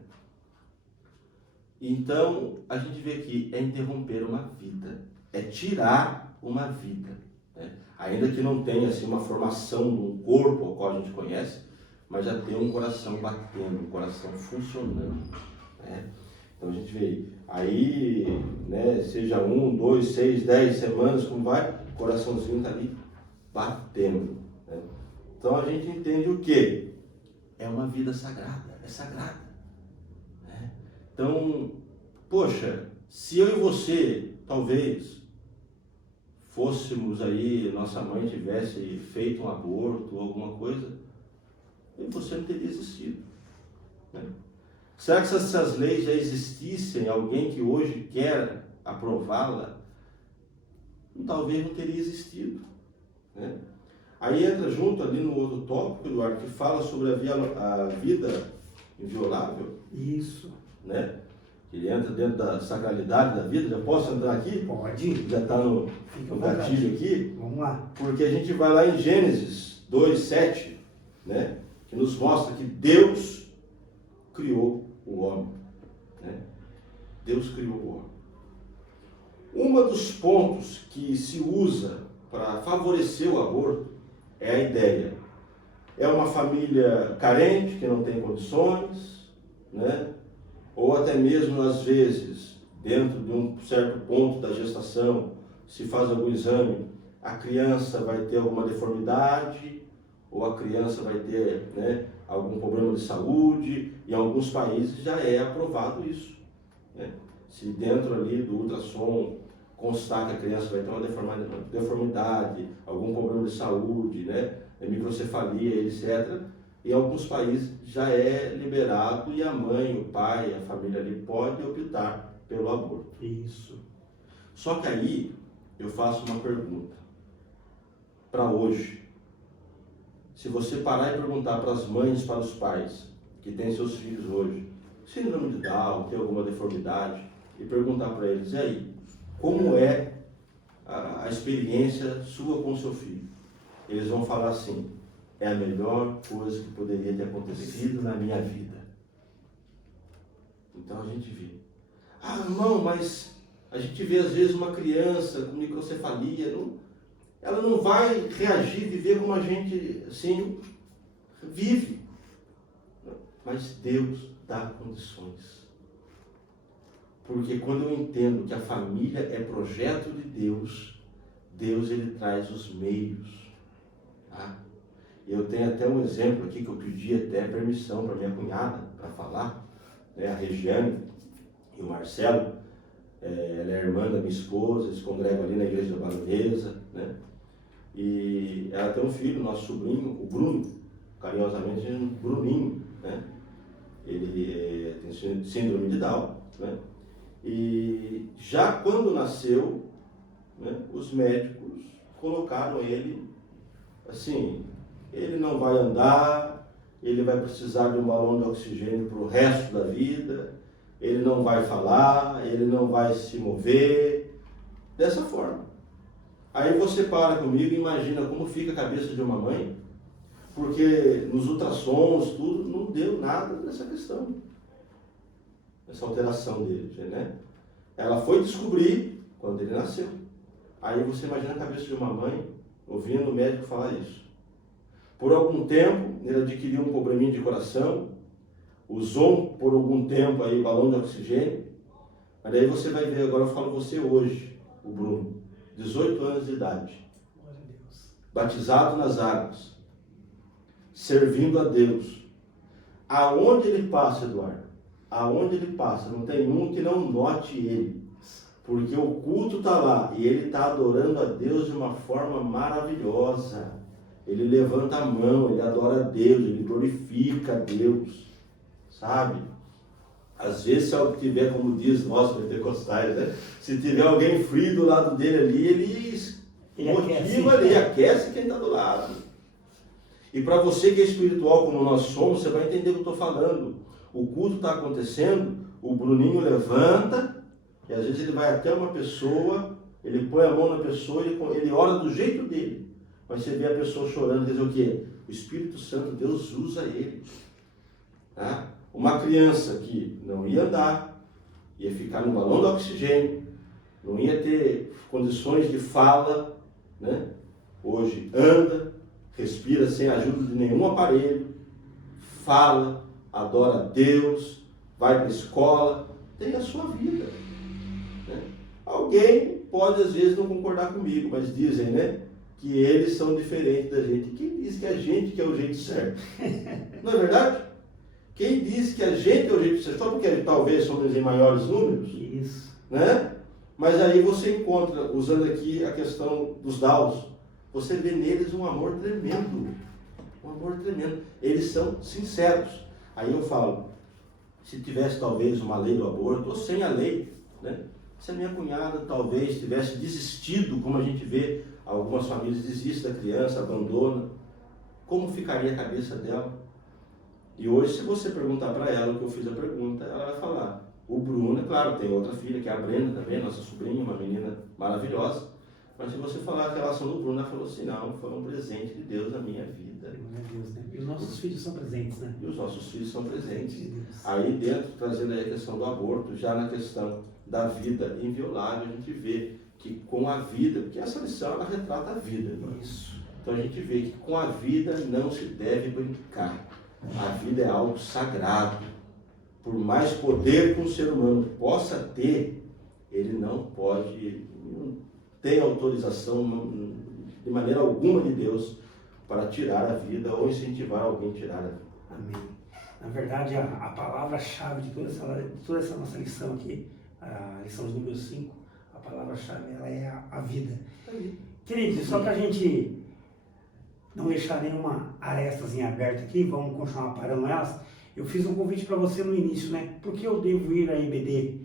Então, a gente vê que é interromper uma vida, é tirar uma vida, né? Ainda que não tenha assim, uma formação no corpo ao qual a gente conhece, mas já tem um coração batendo, um coração funcionando, né? Então a gente vê aí, né, seja 1, 2, 6, 10 semanas, como vai, o coraçãozinho está ali batendo, né? Então a gente entende o quê? É uma vida sagrada, é sagrada, né? Então, poxa, se eu e você, talvez, fôssemos aí, nossa mãe tivesse feito um aborto ou alguma coisa, eu e você não teria existido, né? Será que se essas leis já existissem, alguém que hoje quer aprová-la, talvez não teria existido, né? Aí entra junto ali no outro tópico, Eduardo, que fala sobre a vida inviolável. Isso. Né? Ele entra dentro da sacralidade da vida. Já posso entrar aqui? Pode. Já está no gatilho aqui? Vamos lá. Porque a gente vai lá em Gênesis 2:7, né? Que nos mostra que Deus criou o homem, né? Deus criou o homem. Um dos pontos que se usa para favorecer o aborto é a ideia. É uma família carente, que não tem condições, né? Ou até mesmo, às vezes, dentro de um certo ponto da gestação, se faz algum exame, a criança vai ter alguma deformidade, ou a criança vai ter, né, algum problema de saúde. Em alguns países já é aprovado isso, né? Se dentro ali do ultrassom constar que a criança vai ter uma deformidade, algum problema de saúde, né, microcefalia, etc., em alguns países já é liberado e a mãe, o pai, a família ali pode optar pelo aborto. Isso. Só que aí eu faço uma pergunta para hoje. Se você parar e perguntar para as mães, para os pais que têm seus filhos hoje, síndrome de Down, tem alguma deformidade, e perguntar para eles, e aí, como é a experiência sua com o seu filho? Eles vão falar assim, é a melhor coisa que poderia ter acontecido na minha vida. Então a gente vê. Ah, irmão, mas a gente vê às vezes uma criança com microcefalia, ela não vai reagir, viver como a gente assim vive. Mas Deus dá condições. Porque quando eu entendo que a família é projeto de Deus, Deus ele traz os meios. Tá? Eu tenho até um exemplo aqui que eu pedi até permissão para minha cunhada para falar, né? A Regiane e o Marcelo, ela é irmã da minha esposa, eles congregam ali na igreja da Baronesa, né? E ela tem um filho, nosso sobrinho, o Bruno, carinhosamente Bruninho, né? Ele tem síndrome de Down, né? E já quando nasceu, né, os médicos colocaram ele assim, ele não vai andar, ele vai precisar de um balão de oxigênio para o resto da vida, ele não vai falar, ele não vai se mover, dessa forma. Aí você para comigo e imagina como fica a cabeça de uma mãe, porque nos ultrassons, tudo, não deu nada nessa questão, essa alteração dele, né? Ela foi descobrir quando ele nasceu. Aí você imagina a cabeça de uma mãe ouvindo o médico falar isso. Por algum tempo, ele adquiriu um probleminha de coração, usou por algum tempo aí balão de oxigênio, mas aí você vai ver, agora eu falo você hoje, o Bruno, 18 anos de idade, batizado nas águas, servindo a Deus. Aonde ele passa, Eduardo? Aonde ele passa, não tem um que não note ele, porque o culto está lá e ele está adorando a Deus de uma forma maravilhosa. Ele levanta a mão, ele adora a Deus, ele glorifica a Deus, sabe? Às vezes, se alguém tiver, como diz nós pentecostais, né? Se tiver alguém frio do lado dele ali, ele motiva ali, aquece quem está do lado. E para você que é espiritual como nós somos, você vai entender o que eu estou falando. O culto está acontecendo, o Bruninho levanta, e às vezes ele vai até uma pessoa, ele põe a mão na pessoa, ele ora do jeito dele. Mas você vê a pessoa chorando, quer dizer o quê? O Espírito Santo, Deus usa ele. Tá? Uma criança que não ia andar, ia ficar no balão de oxigênio, não ia ter condições de fala, né? Hoje anda, respira sem a ajuda de nenhum aparelho, fala, adora a Deus, vai para a escola, tem a sua vida. Né? Alguém pode às vezes não concordar comigo, mas dizem, né, que eles são diferentes da gente. Quem diz que a gente que é o jeito certo? Não é verdade? Quem diz que a gente é o jeito certo? Só porque talvez somos em maiores números? Isso. Né? Mas aí você encontra, usando aqui a questão dos Downs, você vê neles um amor tremendo. Um amor tremendo. Eles são sinceros. Aí eu falo, se tivesse talvez uma lei do aborto, ou sem a lei, né? Se a minha cunhada talvez tivesse desistido, como a gente vê, algumas famílias desistem da criança, abandonam, como ficaria a cabeça dela? E hoje, se você perguntar para ela o que eu fiz a pergunta, ela vai falar. O Bruno, é claro, tem outra filha, que é a Brenda também, nossa sobrinha, uma menina maravilhosa. Mas se você falar a relação do Bruno, ela falou assim, não, foi um presente de Deus na minha vida. Meu Deus, né? E os nossos filhos são presentes, né? E os nossos filhos são presentes. Aí dentro, trazendo aí a questão do aborto, já na questão da vida inviolável, a gente vê que com a vida, porque essa lição ela retrata a vida. Né? Isso. Então a gente vê que com a vida não se deve brincar. A vida é algo sagrado. Por mais poder que um ser humano possa ter, ele não pode, não tem autorização de maneira alguma de Deus para tirar a vida ou incentivar alguém a tirar a vida. Amém. Na verdade, a palavra-chave de toda essa nossa lição aqui, a lição de número 5, a palavra-chave ela é a vida. Queridos, só para a gente não deixar nenhuma arestazinha aberta aqui, vamos continuar parando elas, eu fiz um convite para você no início, né? Por que eu devo ir à IBD?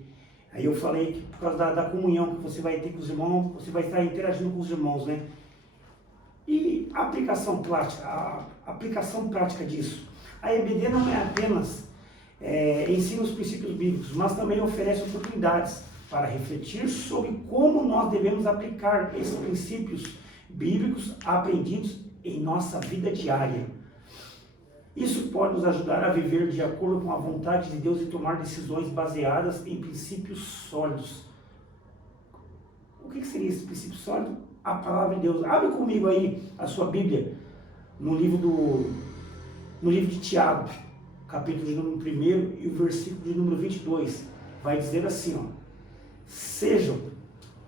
Aí eu falei que por causa da comunhão que você vai ter com os irmãos, você vai estar interagindo com os irmãos, né? E a aplicação prática disso. A EBD não é apenas ensina os princípios bíblicos, mas também oferece oportunidades para refletir sobre como nós devemos aplicar esses princípios bíblicos aprendidos em nossa vida diária. Isso pode nos ajudar a viver de acordo com a vontade de Deus e tomar decisões baseadas em princípios sólidos. O que seria esse princípio sólido? A palavra de Deus. Abre comigo aí a sua Bíblia no livro de Tiago, capítulo de número 1 e o versículo de número 22. Vai dizer assim, ó: sejam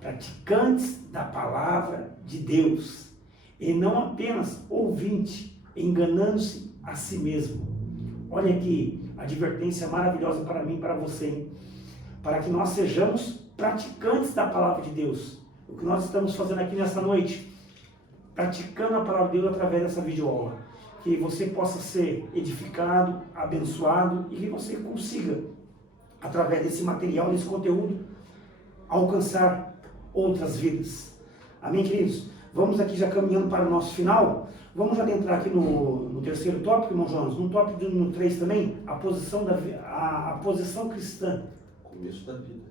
praticantes da palavra de Deus e não apenas ouvintes, enganando-se a si mesmo. Olha aqui, advertência maravilhosa para mim e para você, hein? Para que nós sejamos praticantes da palavra de Deus. O que nós estamos fazendo aqui nessa noite, praticando a palavra de Deus através dessa videoaula. Que você possa ser edificado, abençoado e que você consiga, através desse material, desse conteúdo, alcançar outras vidas. Amém, queridos? Vamos aqui já caminhando para o nosso final. Vamos adentrar aqui no terceiro tópico, irmão Jonas. No tópico número 3 também, a posição cristã. Começo da vida.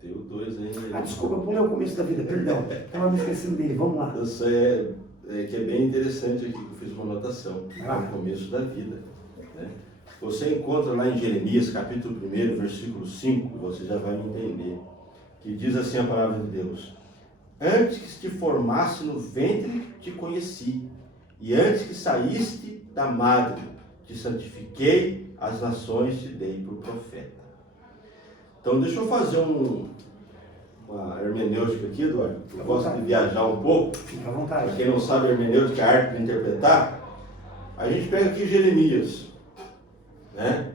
Tem o 2 aí. Desculpa, eu pulei o começo da vida, perdão. Estava me esquecendo dele, vamos lá. Isso que é bem interessante aqui, que eu fiz uma anotação. O começo da vida. Né? Você encontra lá em Jeremias, capítulo 1, versículo 5, você já vai entender, que diz assim a palavra de Deus: antes que te formasse no ventre, te conheci, e antes que saíste da madre, te santifiquei, as nações te dei por profeta. Então, deixa eu fazer uma hermenêutica aqui, Eduardo. Eu gosto de viajar um pouco. Fica à vontade. Para quem não sabe, hermenêutica é a arte de interpretar. A gente pega aqui Jeremias, né?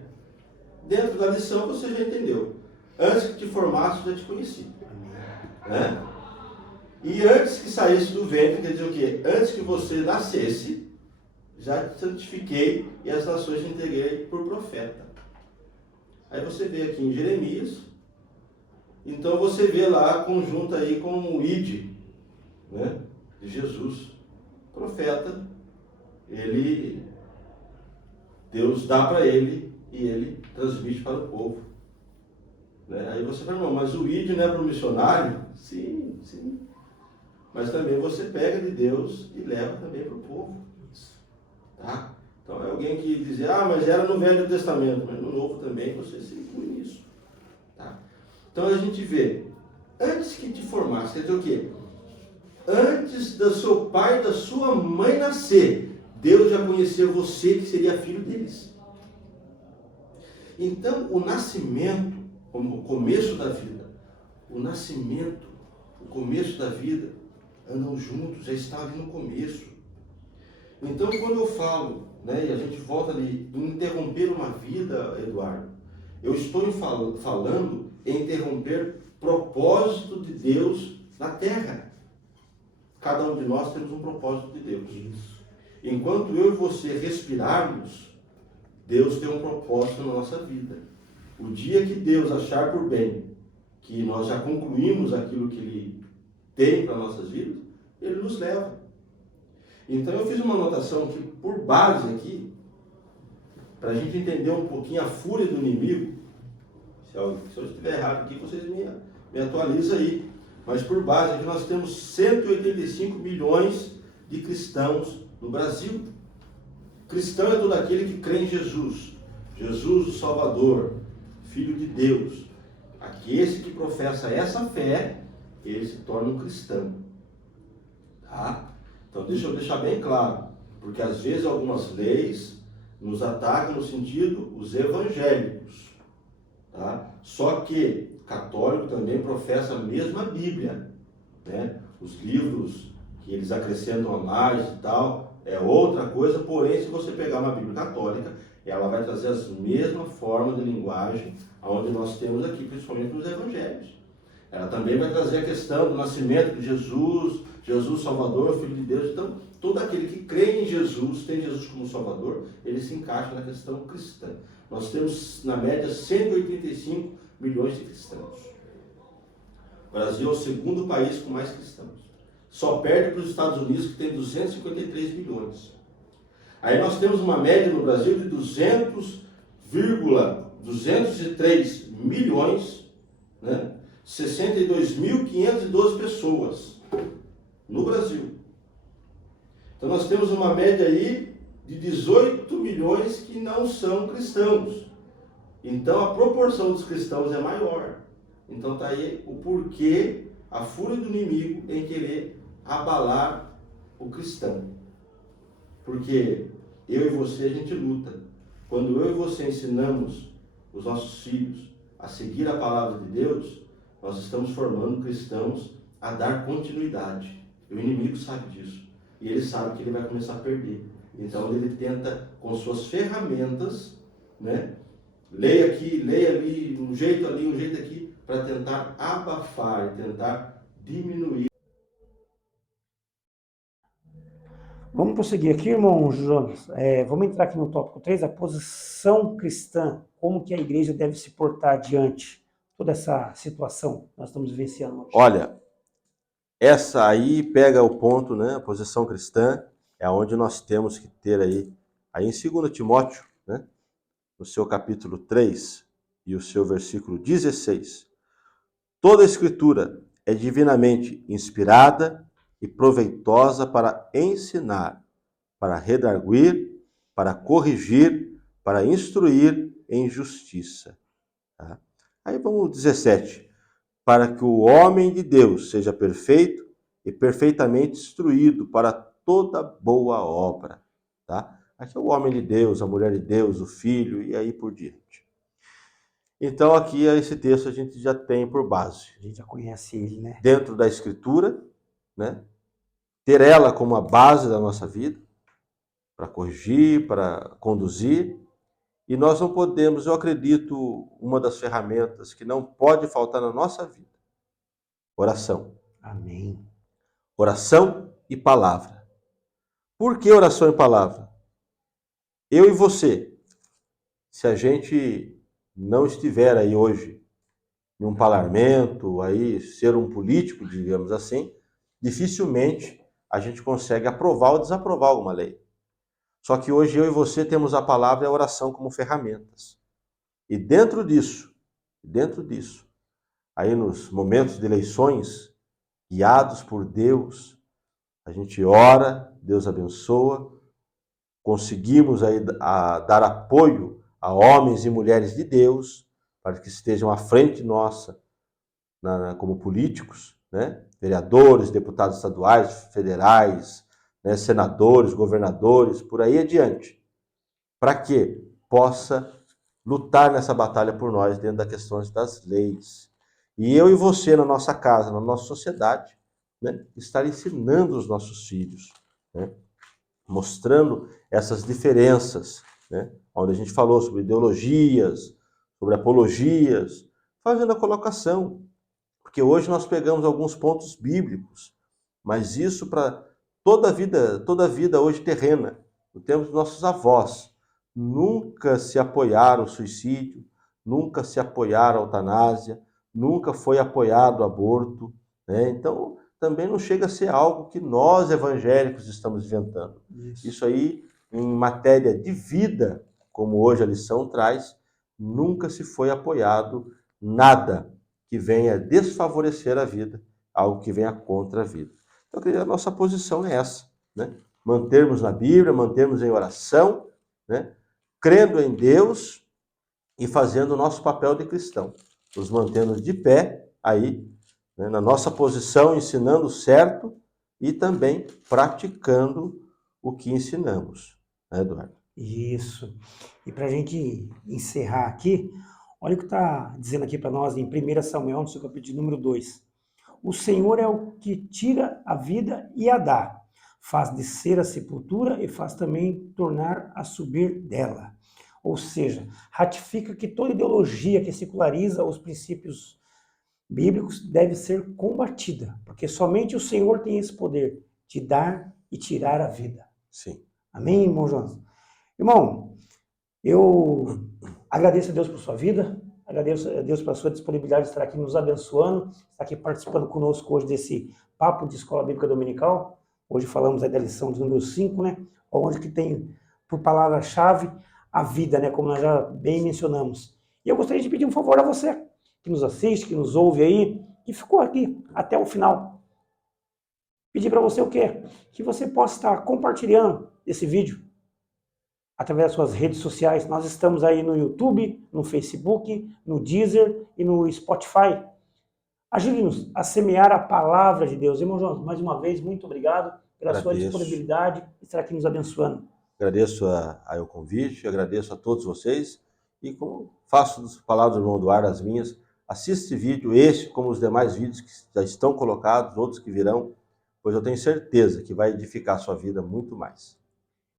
Dentro da lição você já entendeu. Antes que te formasse, já te conheci. Né? E antes que saísse do ventre, quer dizer o quê? Antes que você nascesse, já te santifiquei e as nações te entreguei por profeta. Aí você vê aqui em Jeremias, então você vê lá conjunto aí com o ID, né, de Jesus, profeta, Deus dá para ele e ele transmite para o povo. Né? Aí você fala, não, mas o ID não é para o missionário? Sim, sim. Mas também você pega de Deus e leva também para o povo. Tá? Então é alguém que diz, mas era no Velho Testamento, mas no Novo também você se inclui nisso. Tá? Então a gente vê, antes que te formasse, quer dizer o quê? Antes do seu pai e da sua mãe nascer, Deus já conheceu você que seria filho deles. Então o nascimento, como o começo da vida, o nascimento, o começo da vida, andam juntos, já está ali no começo. Então quando eu falo, né, e a gente volta ali, em interromper uma vida, Eduardo, eu estou falando em interromper propósito de Deus na terra. Cada um de nós temos um propósito de Deus. Enquanto eu e você respirarmos, Deus tem um propósito na nossa vida. O dia que Deus achar por bem que nós já concluímos aquilo que Ele tem para nossas vidas, Ele nos leva. Então eu fiz uma anotação aqui, por base aqui, para a gente entender um pouquinho a fúria do inimigo. Se eu estiver errado aqui, vocês me atualizam aí. Mas por base aqui nós temos 185 milhões de cristãos no Brasil. Cristão é todo aquele que crê em Jesus. Jesus o Salvador, Filho de Deus. Esse que professa essa fé, ele se torna um cristão. Tá? Então deixa eu deixar bem claro, porque às vezes algumas leis nos atacam no sentido, os evangélicos. Tá? Só que católico também professa a mesma Bíblia. Né? Os livros que eles acrescentam a mais e tal, é outra coisa, porém se você pegar uma Bíblia católica, ela vai trazer as mesmas formas de linguagem onde nós temos aqui, principalmente nos evangelhos. Ela também vai trazer a questão do nascimento de Jesus, Jesus Salvador, Filho de Deus. Então, todo aquele que crê em Jesus, tem Jesus como Salvador, ele se encaixa na questão cristã. Nós temos, na média, 185 milhões de cristãos. O Brasil é o segundo país com mais cristãos. Só perde para os Estados Unidos, que tem 253 milhões. Aí nós temos uma média no Brasil de 200,203 milhões, né? 62.512 pessoas no Brasil. Então nós temos uma média aí de 18 milhões que não são cristãos. Então a proporção dos cristãos é maior. Então está aí o porquê, a fúria do inimigo em querer abalar o cristão. Porque eu e você a gente luta. Quando eu e você ensinamos os nossos filhos a seguir a palavra de Deus, nós estamos formando cristãos a dar continuidade. E o inimigo sabe disso. E ele sabe que ele vai começar a perder. Então ele tenta, com suas ferramentas, né? Leia aqui, leia ali, um jeito aqui, para tentar abafar, tentar diminuir. Vamos prosseguir aqui, irmão Jonas. Vamos entrar aqui no tópico 3, a posição cristã. Como que a igreja deve se portar diante toda essa situação que nós estamos vivenciando hoje. Olha, essa aí pega o ponto, né? A posição cristã é onde nós temos que ter aí em 2 Timóteo, né? No seu capítulo 3 e o seu versículo 16. Toda a escritura é divinamente inspirada e proveitosa para ensinar, para redarguir, para corrigir, para instruir em justiça. Tá? Aí vamos 17. Para que o homem de Deus seja perfeito e perfeitamente instruído para toda boa obra. Tá? Aqui é o homem de Deus, a mulher de Deus, o filho e aí por diante. Então aqui esse texto a gente já tem por base. A gente já conhece ele, né? Dentro da escritura, né? Ter ela como a base da nossa vida, para corrigir, para conduzir. E nós não podemos, eu acredito, uma das ferramentas que não pode faltar na nossa vida, oração. Amém. Oração e palavra. Por que oração e palavra? Eu e você, se a gente não estiver aí hoje em um parlamento, aí ser um político, digamos assim, dificilmente a gente consegue aprovar ou desaprovar alguma lei. Só que hoje eu e você temos a palavra e a oração como ferramentas. E dentro disso, aí nos momentos de eleições, guiados por Deus, a gente ora, Deus abençoa, conseguimos aí dar apoio a homens e mulheres de Deus, para que estejam à frente nossa como políticos, né? Vereadores, deputados estaduais, federais, né? Senadores, governadores, por aí adiante, para que possa lutar nessa batalha por nós dentro das questões das leis. E eu e você, na nossa casa, na nossa sociedade, né? Estar ensinando os nossos filhos, né? Mostrando essas diferenças, né? Onde a gente falou sobre ideologias, sobre apologias, fazendo a colocação. Porque hoje nós pegamos alguns pontos bíblicos, mas isso para toda a vida hoje terrena. No tempo dos nossos avós, nunca se apoiaram o suicídio, nunca se apoiaram a eutanásia, nunca foi apoiado o aborto, né? Então, também não chega a ser algo que nós evangélicos estamos inventando. Isso aí, em matéria de vida, como hoje a lição traz, nunca se foi apoiado nada que venha desfavorecer a vida, algo que venha contra a vida. Então, eu acredito que a nossa posição é essa, né? Mantermos na Bíblia, mantermos em oração, né? Crendo em Deus e fazendo o nosso papel de cristão, nos mantendo de pé aí, né, na nossa posição, ensinando o certo e também praticando o que ensinamos, né, Eduardo? Isso. E para a gente encerrar aqui, olha o que está dizendo aqui para nós em 1 Samuel, no seu capítulo número 2. O Senhor é o que tira a vida e a dá, faz descer a sepultura e faz também tornar a subir dela. Ou seja, ratifica que toda ideologia que seculariza os princípios bíblicos deve ser combatida, porque somente o Senhor tem esse poder de dar e tirar a vida. Sim. Amém, irmão Jonas? Irmão, eu agradeço a Deus por sua vida, agradeço a Deus pela sua disponibilidade de estar aqui nos abençoando, estar aqui participando conosco hoje desse papo de Escola Bíblica Dominical. Hoje falamos aí da lição de número 5, né? Onde que tem por palavra-chave a vida, né? Como nós já bem mencionamos. E eu gostaria de pedir um favor a você, que nos assiste, que nos ouve aí, que ficou aqui até o final. Pedir para você o quê? Que você possa estar compartilhando esse vídeo através das suas redes sociais. Nós estamos aí no YouTube, no Facebook, no Deezer e no Spotify. Ajude-nos a semear a palavra de Deus. Irmão João, mais uma vez, muito obrigado pela sua disponibilidade e estar aqui nos abençoando. Agradeço o convite, agradeço a todos vocês e como faço das palavras do irmão Eduardo as minhas, assista esse vídeo, como os demais vídeos que já estão colocados, outros que virão, pois eu tenho certeza que vai edificar a sua vida muito mais.